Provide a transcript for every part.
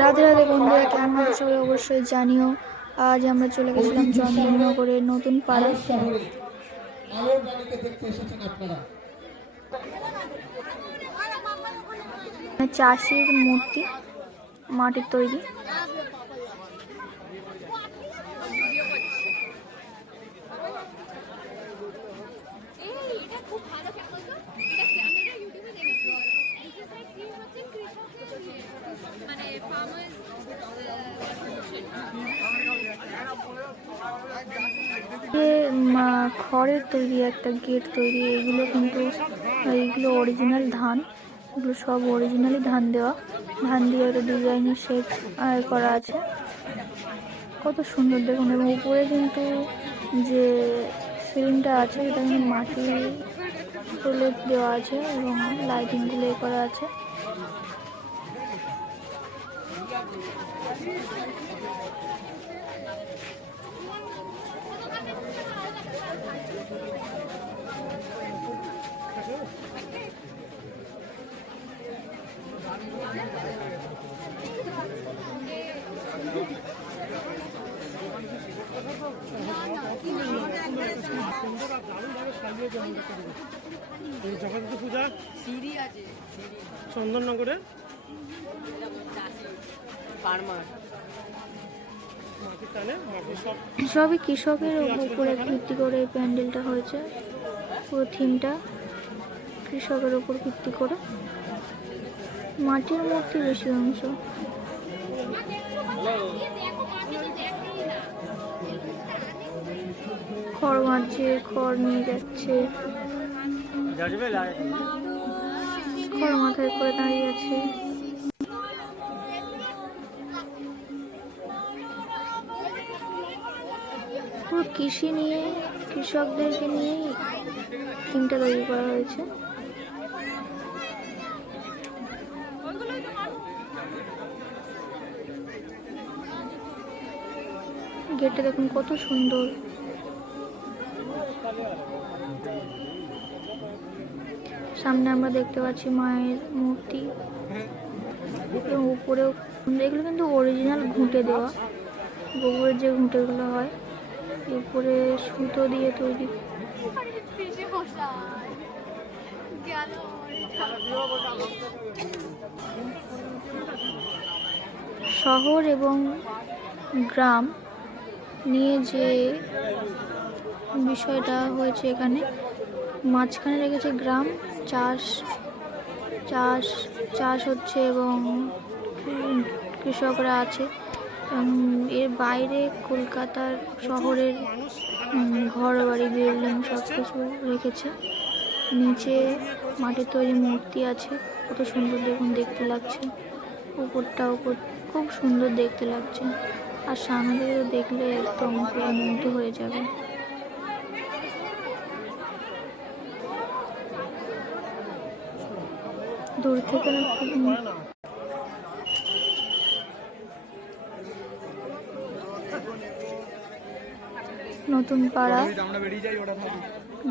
রাধে রাধে বন্ধুরা, কেমন আছো সবাই অবশ্যই জানিও। আজ আমরা চলে গেছিলাম চন্দননগরের নতুন পাড়া। চাষির মূর্তি, মাটির তৈরি। খড়ের তৈরি একটা গেট তৈরি, এগুলো কিন্তু এইগুলো অরিজিনাল ধান, এগুলো সব অরিজিনালি ধান দিয়ে একটা ডিজাইনের শেপ করা আছে। কত সুন্দর দেখুন। এবং উপরে কিন্তু যে সিলিংটা আছে এটা কিন্তু মাটি তুলে দেওয়া আছে এবং লাইটিংগুলো করা আছে। জগন্নাথ পূজা চন্দননগরে সবই কৃষকের উপরে ভিত্তি করে এই প্যান্ডেলটা হয়েছে। পুরো থিমটা কৃষকের উপর ভিত্তি করে। মাটির মূর্তি বেশি অংশ। খড় মারছে, খড় নিয়ে যাচ্ছে, খড় মাথায় করে দাঁড়িয়ে আছে। পুরো কৃষি নিয়ে, কৃষকদেরকে নিয়েই থিমটা তৈরি করা হয়েছে। গেটটা দেখুন কত সুন্দর। সামনে আমরা দেখতে পাচ্ছি মায়ের মূর্তি এবং উপরেও এগুলো কিন্তু অরিজিনাল ঘুঁটে দেওয়া, গোবরের যে ঘুঁটেগুলো হয়, উপরে সুতো দিয়ে তৈরি। শহর এবং গ্রাম নিয়ে যে বিষয়টা হয়েছে, এখানে মাঝখানে রেখেছে গ্রাম। চাষ হচ্ছে এবং কৃষকরা আছে। এর বাইরে কলকাতার শহরের ঘর বাড়ি, বিল্ডিং সব কিছু রেখেছে। নিচে মাটির তৈরি মূর্তি আছে, কত সুন্দর দেখুন দেখতে লাগছে। উপরটাও খুব সুন্দর দেখতে লাগছে। আর সামনে থেকে দেখলে একদম পুরো মুগ্ধ হয়ে যাবে। দূর থেকে নতুন পাড়া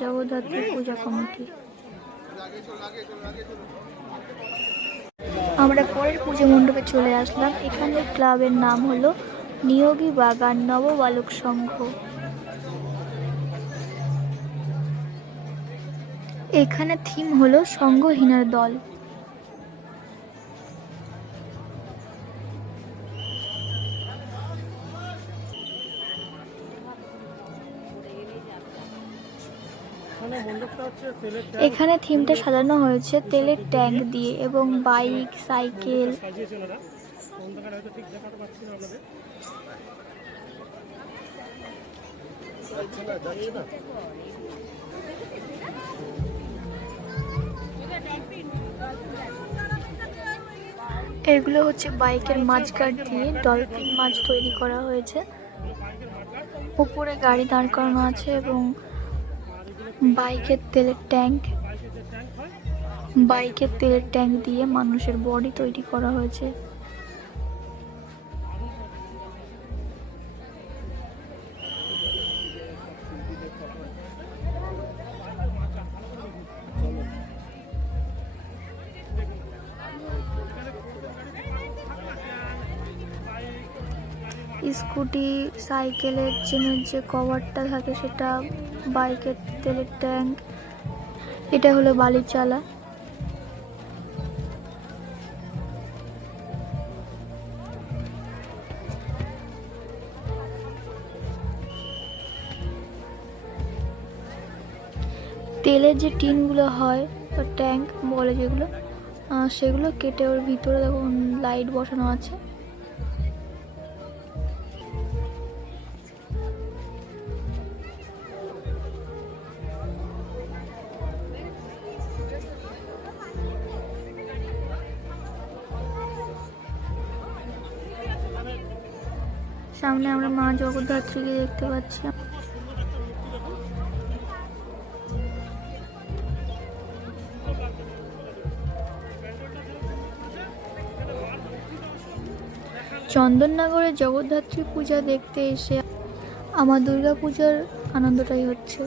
জগদ্ধাত্রী পূজা কমিটি। আমরা পরের পুজো মণ্ডপে চলে আসলাম। এখানে ক্লাবের নাম হলো নিয়োগী বাগান নববালক সংঘ। এখানে থিম হলো সঙ্গহীনার দল। এখানে থিমটা সাজানো হয়েছে তেলের ট্যাঙ্ক দিয়ে এবং বাইক, সাইকেল। এগুলো হচ্ছে বাইকের মাঝখান দিয়ে ডলফিন মাছ তৈরি করা হয়েছে। উপরে গাড়ি দাঁড় করানো আছে এবং বাইকের তেলের ট্যাঙ্ক দিয়ে মানুষের বডি তৈরি করা হয়েছে। স্কুটি, সাইকেলের চেনের যে কভারটা থাকে সেটা, বাইকের তেলের ট্যাঙ্ক, এটা হলো বালির চালা। তেলের যে টিনগুলো হয় বা ট্যাঙ্ক বলে যেগুলো, সেগুলো কেটে ওর ভিতরে দেখুন লাইট বসানো আছে। সামনে আমরা মা জগদ্ধাত্রীকে দেখতে পাচ্ছি। চন্দননগরে জগদ্ধাত্রী পূজা দেখতে এসে আমার দুর্গা পূজার আনন্দটাই হচ্ছে।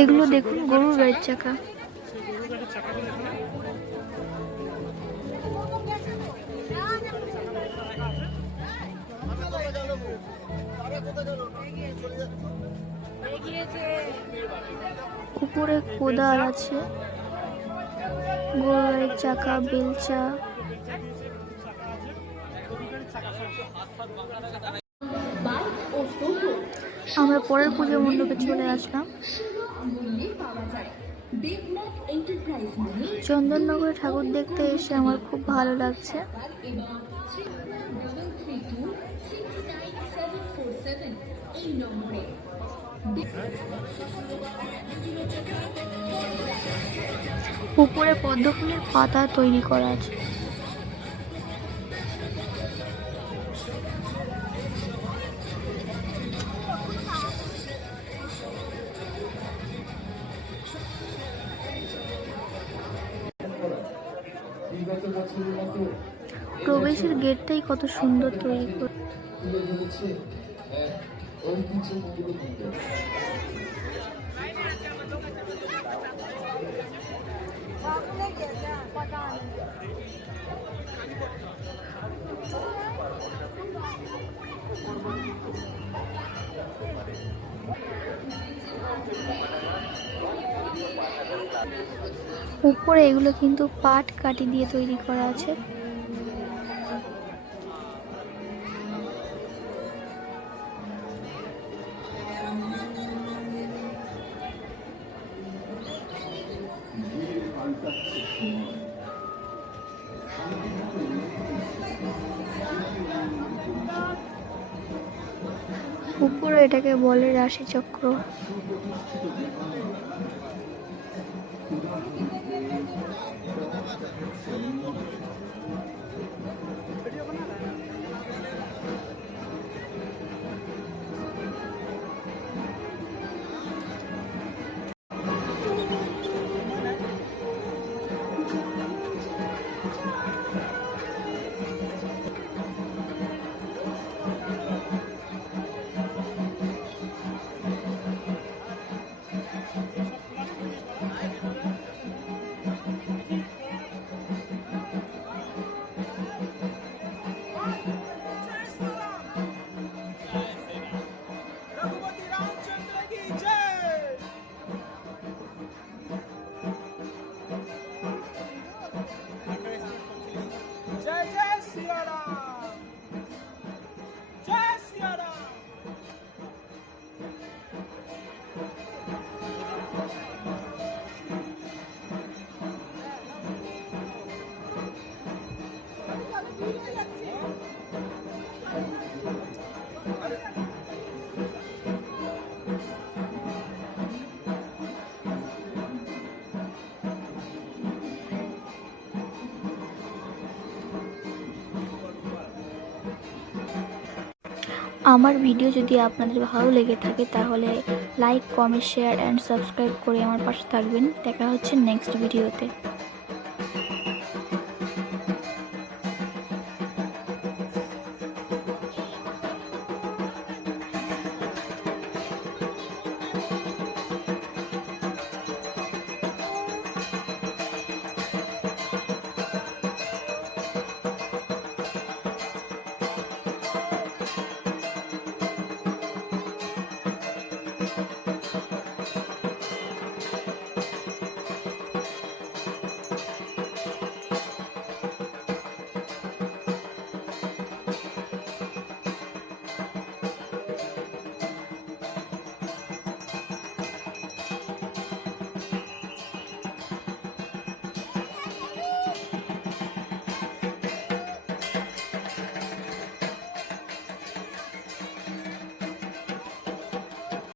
এগুলো দেখুন গরুর গাড়ির চাকা। উপরে কোদাল আছে, গরুর গাড়ির চাকা, বেলচা। আমরা পরের পুজো মণ্ডপে চলে আসলাম। চন্দননগরে ঠাকুর দেখতে এসে আমার খুব ভালো লাগছে। উপরে পদ্ম ফুলের পাতা তৈরি করা আছে। প্রবেশের গেটটাই কত সুন্দর তৈরি করে। উপরে এগুলো কিন্তু পাট কাটি দিয়ে তৈরি করা আছে। উপরে এটাকে বলে রাশিচক্র। আমার ভিডিও যদি আপনাদের ভালো লেগে থাকে তাহলে like, comment, share and subscribe করে আমার পাশে থাকবেন। দেখা হচ্ছে নেক্সট ভিডিওতে।